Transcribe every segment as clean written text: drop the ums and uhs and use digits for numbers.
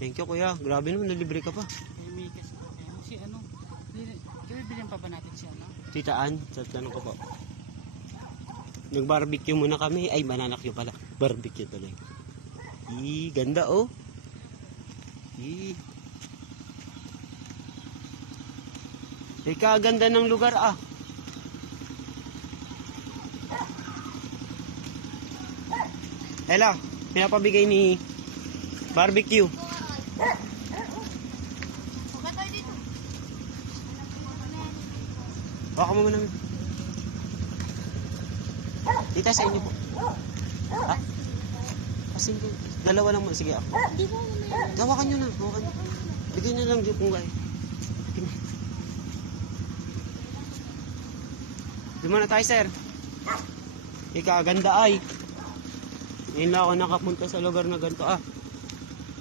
Thank you kuya. Grabe naman, nalibre ka pa. Kaya may kasi si ano. Bilhin pa ba natin si ano? Titaan, sa tanong ko po. Nag-barbecue muna kami. Ay, banana cue pala. Barbecue tuloy. Ganda oh. Ganda ng lugar ah. Hello, pinapabigay ni barbecue. Okay tayo dito. Baka mo naman. Tita, sa inyo po. Ha? Kasi dalawa lang mo. Sige ako. Hindi mo mamaya. Hawakan nyo na. Hawakan nyo. Bigay na lang dito kung gaya. Dumana tayo, sir. Ganda ay. Ngayon lang ako nakapunta sa lugar na ganito ah.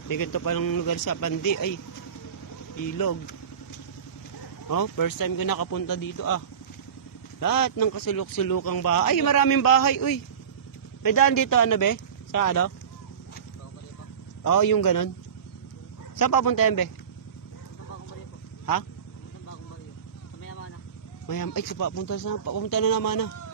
May ganito palang lugar sa Pandi ay. Ilog. Oh, first time ko nakapunta dito ah. Lahat ng kasulok-sulukang bahay. Ay, maraming bahay, uy. May daan dito, ano be? Sa ano? Oo, yung ganun. Saan papunta yan, be? Ha? Mayam. Ay, papunta na naman ah.